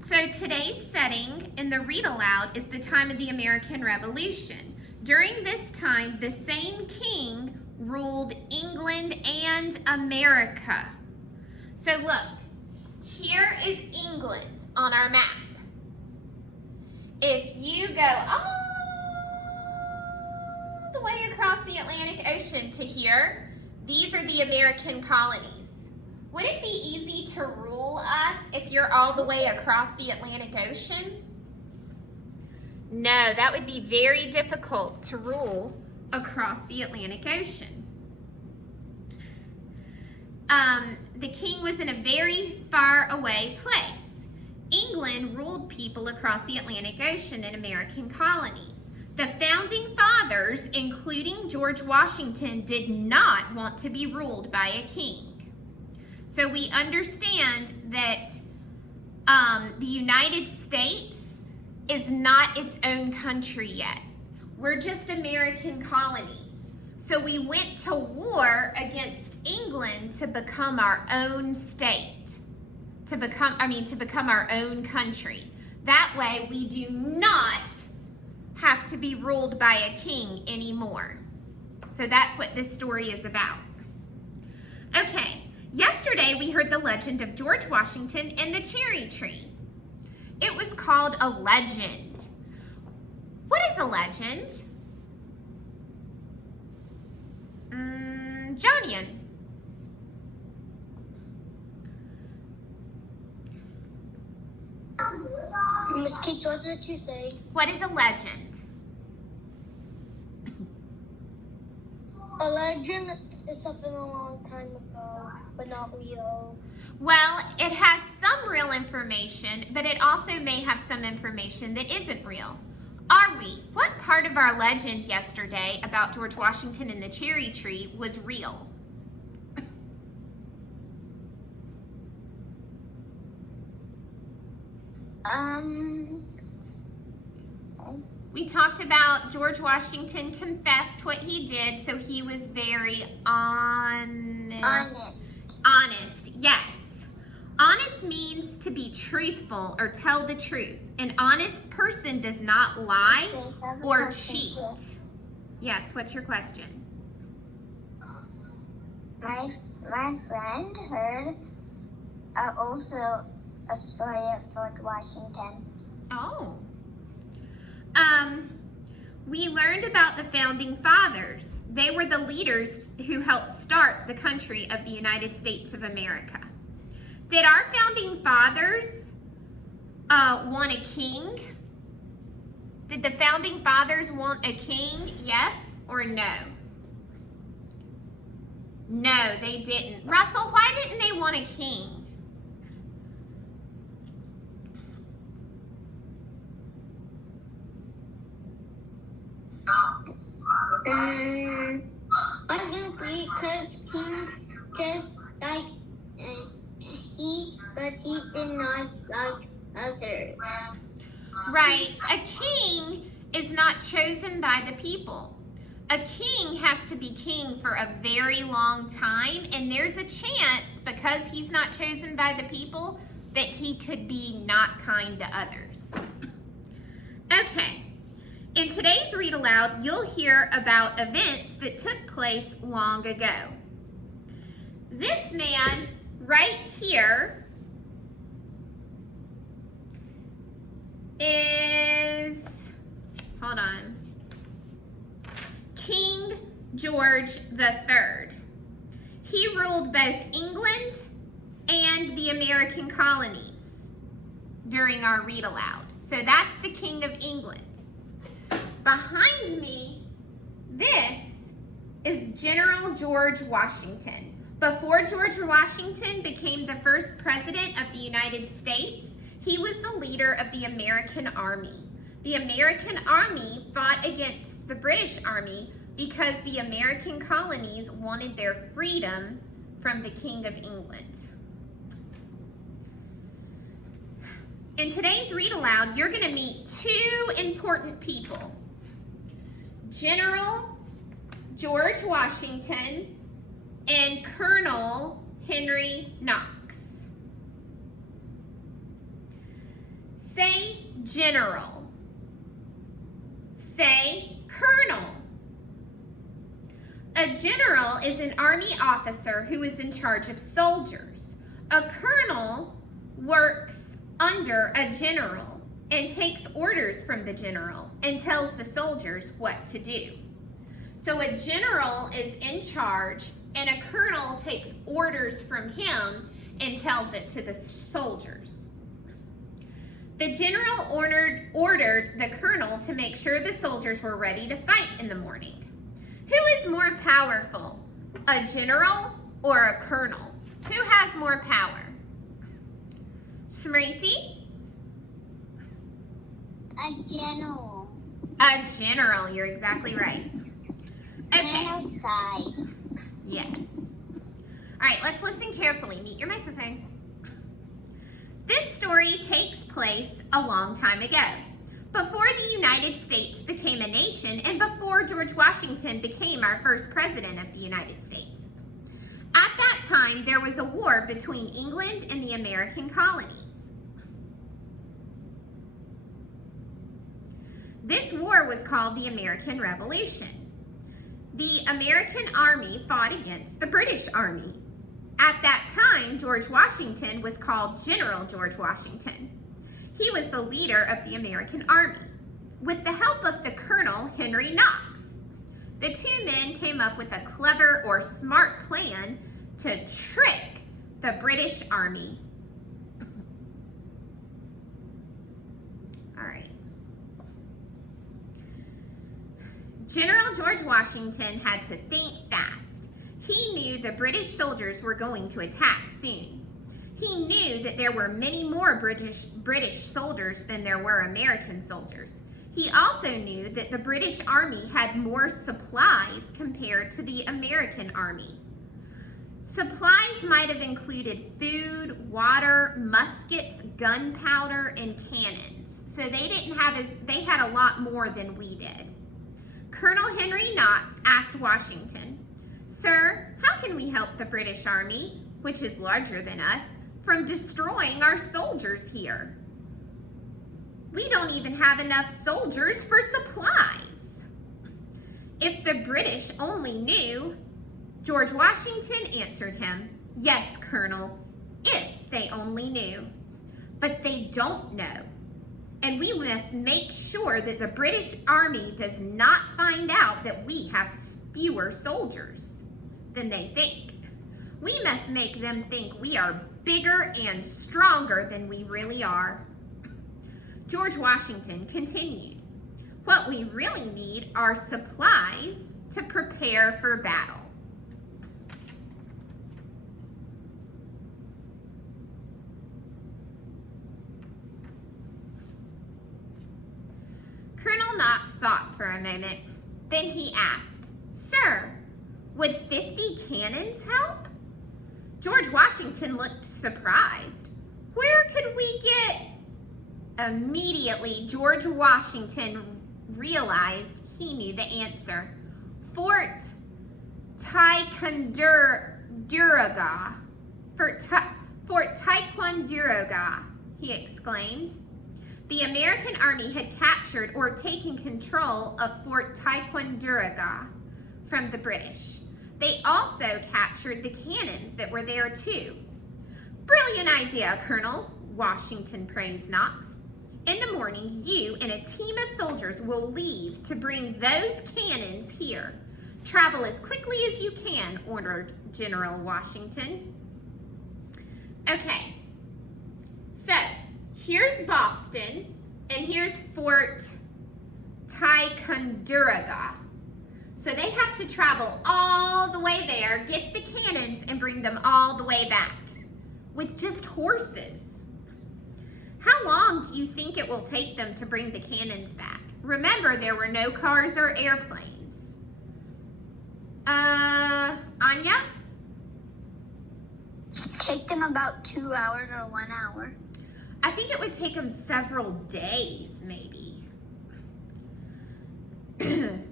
So today's setting in the read aloud is the time of the American Revolution. During this time, the same king ruled England and America. So look, here is England on our map. If you go all the way across the Atlantic Ocean to here, these are the American colonies. Would it be easy to rule us if you're all the way across the Atlantic Ocean? No, that would be very difficult to rule across the Atlantic Ocean. The king was in a very far away place. England ruled people across the Atlantic Ocean in American colonies. The founding fathers, including George Washington, did not want to be ruled by a king. So we understand that the United States is not its own country yet. We're just American colonies. So we went to war against England to become our own state, to become our own country. That way we do not have to be ruled by a king anymore. So that's what this story is about. Okay. Yesterday, we heard the legend of George Washington and the cherry tree. It was called a legend. What is a legend? Jonian. Miss Kate, what did you say? What is a legend? A legend is something a long time ago, but not real. Well, it has some real information, but it also may have some information that isn't real. Are we? What part of our legend yesterday about George Washington and the cherry tree was real? We talked about George Washington confessed what he did, so he was very honest. Honest, yes. Honest means to be truthful or tell the truth. An honest person does not lie or cheat. Yes, what's your question? My friend heard also a story of George Washington. Oh. We learned about the founding fathers. They were the leaders who helped start the country of the United States of America. Did our founding fathers want a king? Did the founding fathers want a king? Yes or no? No, they didn't. Russell, why didn't they want a king? I think because king just like but he did not like others. Right. A king is not chosen by the people. A king has to be king for a very long time, and there's a chance, because he's not chosen by the people, that he could be not kind to others. Okay. In today's read aloud, you'll hear about events that took place long ago. This man right here is, hold on, King George III. He ruled both England and the American colonies during our read aloud. So that's the King of England. Behind me, this is General George Washington. Before George Washington became the first president of the United States, he was the leader of the American Army. The American Army fought against the British Army because the American colonies wanted their freedom from the King of England. In today's read aloud, you're going to meet two important people. General George Washington and Colonel Henry Knox. general. Say colonel. A general is an army officer who is in charge of soldiers. A colonel works under a general and takes orders from the general and tells the soldiers what to do. So a general is in charge and a colonel takes orders from him and tells it to the soldiers. The general ordered the colonel to make sure the soldiers were ready to fight in the morning. Who is more powerful, a general or a colonel? Who has more power? Smriti? A general. A general, you're exactly right. Okay. Outside. Yes. All right, let's listen carefully. Mute your microphone. This story takes place a long time ago, before the United States became a nation and before George Washington became our first president of the United States. At that time, there was a war between England and the American colonies. This war was called the American Revolution. The American Army fought against the British Army. At that time, George Washington was called General George Washington. He was the leader of the American Army, with the help of the Colonel Henry Knox. The two men came up with a clever or smart plan to trick the British Army. All right. General George Washington had to think fast. He knew the British soldiers were going to attack soon. He knew that there were many more British soldiers than there were American soldiers. He also knew that the British Army had more supplies compared to the American Army. Supplies might have included food, water, muskets, gunpowder, and cannons. So they had a lot more than we did. Colonel Henry Knox asked Washington, "Sir, how can we help the British Army, which is larger than us, from destroying our soldiers here? We don't even have enough soldiers for supplies." If the British only knew, George Washington answered him, "Yes, Colonel, if they only knew. But they don't know. And we must make sure that the British Army does not find out that we have fewer soldiers than they think. We must make them think we are bigger and stronger than we really are." George Washington continued, "What we really need are supplies to prepare for battle." Colonel Knox thought for a moment. Then he asked, "Sir, would 50 cannons help?" George Washington looked surprised. "Where could we get?" Immediately, George Washington realized he knew the answer. Fort Ticonderoga. Fort Ticonderoga, he exclaimed. The American Army had captured or taken control of Fort Ticonderoga from the British. They also captured the cannons that were there too. "Brilliant idea, Colonel," Washington praised Knox. "In the morning, you and a team of soldiers will leave to bring those cannons here. Travel as quickly as you can," ordered General Washington. Okay, so here's Boston, and here's Fort Ticonderoga. So they have to travel all the way there, get the cannons, and bring them all the way back with just horses. How long do you think it will take them to bring the cannons back? Remember, there were no cars or airplanes. Anya? Take them about 2 hours or 1 hour. I think it would take them several days, maybe.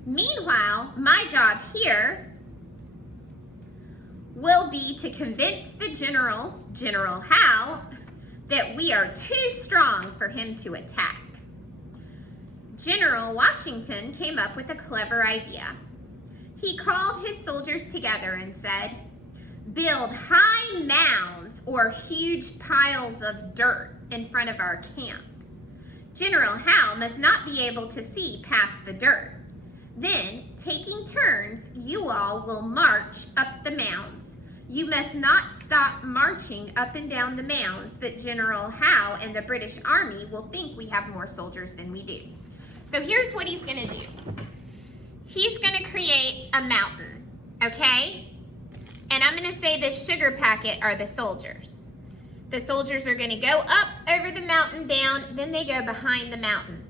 Meanwhile, my job here will be to convince the General Howe, that we are too strong for him to attack. General Washington came up with a clever idea. He called his soldiers together and said, "Build high mounds or huge piles of dirt in front of our camp. General Howe must not be able to see past the dirt. Then, taking turns, you all will march up the mounds. You must not stop marching up and down the mounds that General Howe and the British Army will think we have more soldiers than we do." So here's what he's going to do. He's going to create a mountain, okay? And I'm going to say the sugar packet are the soldiers. The soldiers are going to go up over the mountain, down, then they go behind the mountain.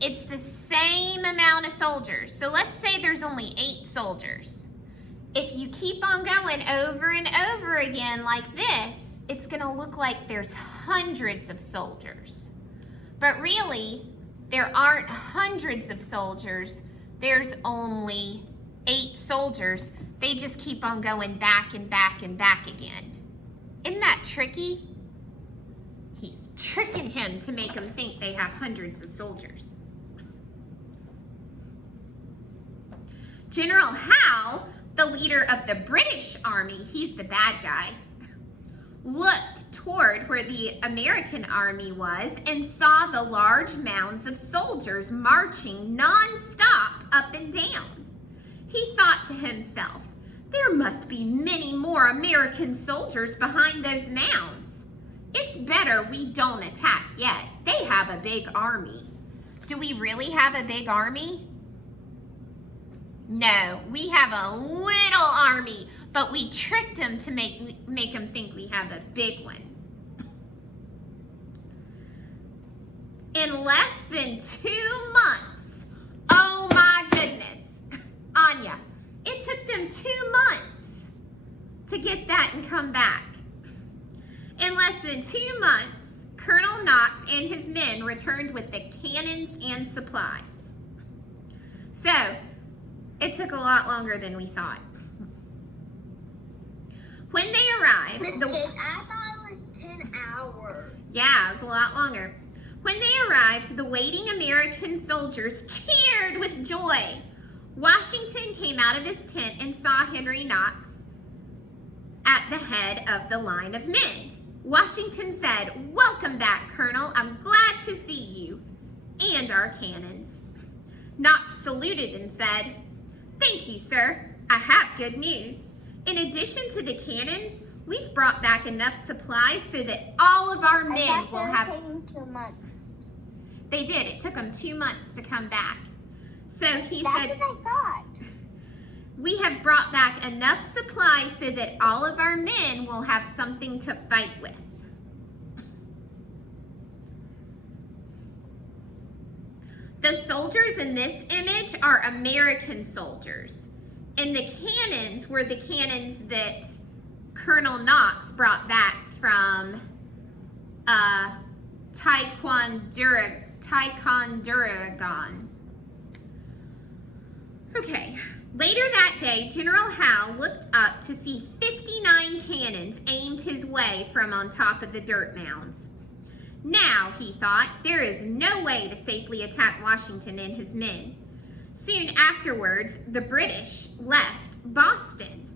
It's the same amount of soldiers. So let's say there's only 8 soldiers. If you keep on going over and over again like this, it's going to look like there's hundreds of soldiers. But really, there aren't hundreds of soldiers. There's only 8 soldiers. They just keep on going back and back and back again. Isn't that tricky? He's tricking him to make him think they have hundreds of soldiers. General Howe, the leader of the British Army, he's the bad guy, looked toward where the American army was and saw the large mounds of soldiers marching non-stop up and down. He thought to himself, "There must be many more American soldiers behind those mounds. It's better we don't attack yet. They have a big army." Do we really have a big army? No, we have a little army, but we tricked them to make them think we have a big one. In less than 2 months, oh my goodness, Anya, it took them 2 months to get that and come back. In less than 2 months, Colonel Knox and his men returned with the cannons and supplies. So, it took a lot longer than we thought. When they arrived... Miss Kate, I thought it was 10 hours. Yeah, it was a lot longer. When they arrived, the waiting American soldiers cheered with joy. Washington came out of his tent and saw Henry Knox at the head of the line of men. Washington said, "Welcome back, Colonel. I'm glad to see you and our cannons." Knox saluted and said, "Thank you, sir. I have good news. In addition to the cannons, we've brought back enough supplies so that all of our men will have..." taking 2 months. They did. It took them 2 months to come back. So he That's said, what I thought. "We have brought back enough supplies so that all of our men will have something to fight with." The soldiers in this image are American soldiers. And the cannons were the cannons that Colonel Knox brought back from Ticonderoga. Okay, later that day, General Howe looked up to see 59 cannons aimed his way from on top of the dirt mounds. Now, he thought, there is no way to safely attack Washington and his men. Soon afterwards, the British left Boston.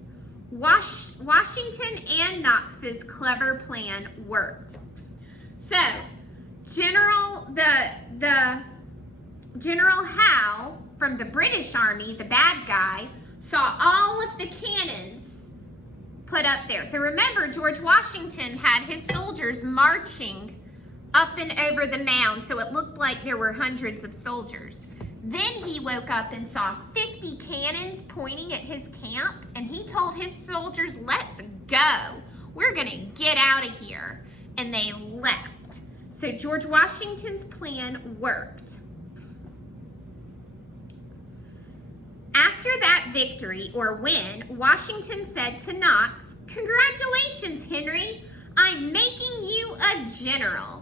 Washington and Knox's clever plan worked. So, General Howe from the British Army, the bad guy, saw all of the cannons put up there. So remember, George Washington had his soldiers marching up and over the mound, so it looked like there were hundreds of soldiers. Then he woke up and saw 50 cannons pointing at his camp, and he told his soldiers, "Let's go. We're gonna get out of here." And they left. So George Washington's plan worked. After that victory, or win, Washington said to Knox, "Congratulations, Henry. I'm making you a general."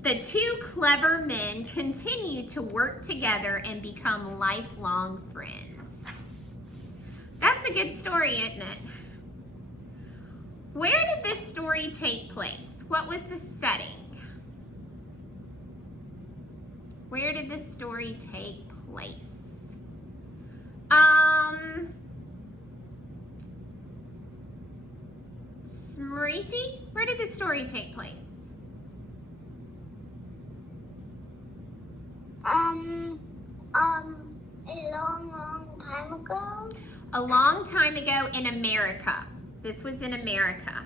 The two clever men continue to work together and become lifelong friends. That's a good story, isn't it? Where did this story take place? What was the setting? Where did this story take place? Smriti, where did this story take place? A long time ago. A long time ago in America. This was in America.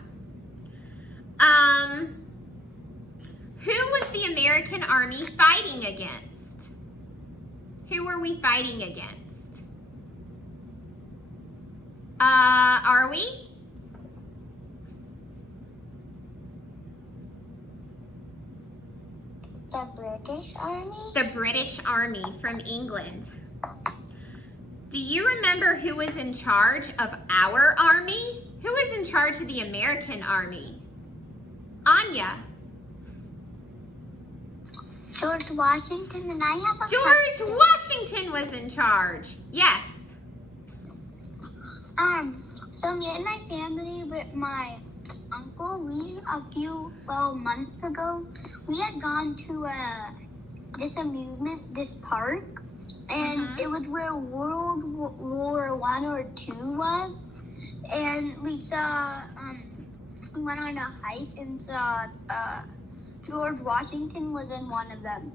Who was the American army fighting against? Who were we fighting against? Are we? The British Army? The British Army from England. Do you remember who was in charge of our army? Who was in charge of the American army? Anya. George Washington, and I have a George Washington was in charge. Yes. So me and my family with my uncle, a few months ago, we had gone to this park, and it was where World War I or II was, and we saw, went on a hike and saw, George Washington was in one of them.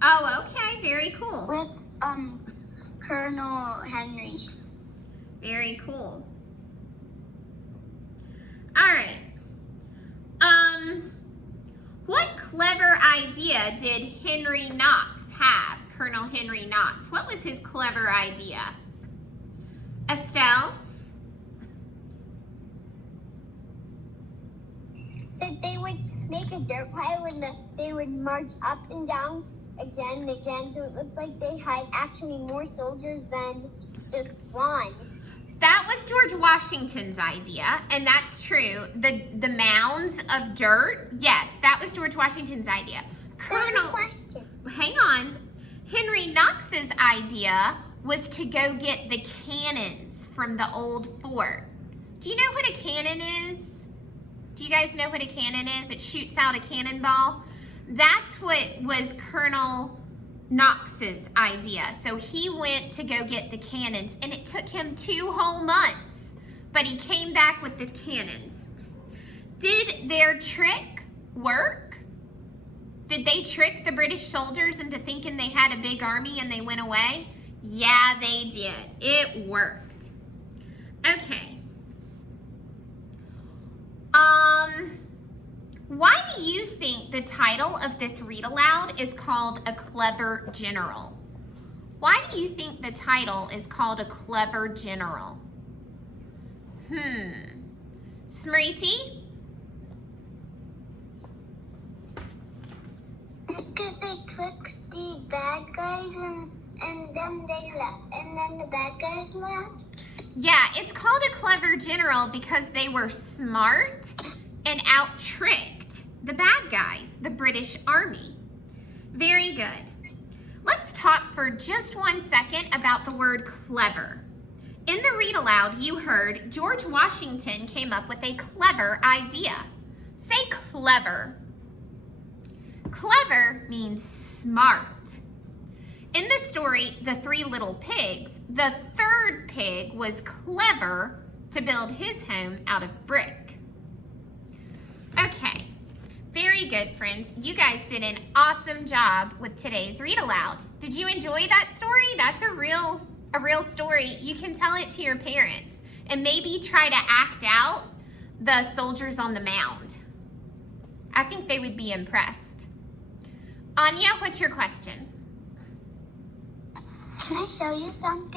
Oh, okay. Very cool. With, Colonel Henry. Very cool. All right. What clever idea did Henry Knox have? Colonel Henry Knox. What was his clever idea? Estelle? That they would make a dirt pile and they would march up and down again and again, so it looked like they had actually more soldiers than just one. That was George Washington's idea, and that's true. The mounds of dirt, yes, that was George Washington's idea. Question. Hang on. Henry Knox's idea was to go get the cannons from the old fort. Do you know what a cannon is? Do you guys know what a cannon is? It shoots out a cannonball. That's what was Colonel Knox's idea. So he went to go get the cannons, and it took him 2 whole months, but he came back with the cannons. Did their trick work? Did they trick the British soldiers into thinking they had a big army and they went away? Yeah, they did. It worked. Okay. Why do you think the title of this read aloud is called A Clever General? Why do you think the title is called A Clever General? Smriti? Because they tricked the bad guys and then they left, and then the bad guys left. Yeah, it's called A Clever General because they were smart and out-tricked the bad guys, the British Army. Very good. Let's talk for just 1 second about the word clever. In the read aloud, you heard George Washington came up with a clever idea. Say clever. Clever means smart. In the story, The 3 Little Pigs, the 3rd pig was clever to build his home out of brick. Okay, very good, friends. You guys did an awesome job with today's read aloud. Did you enjoy that story? That's a real story. You can tell it to your parents and maybe try to act out the soldiers on the mound. I think they would be impressed. Anya, what's your question? Can I show you something?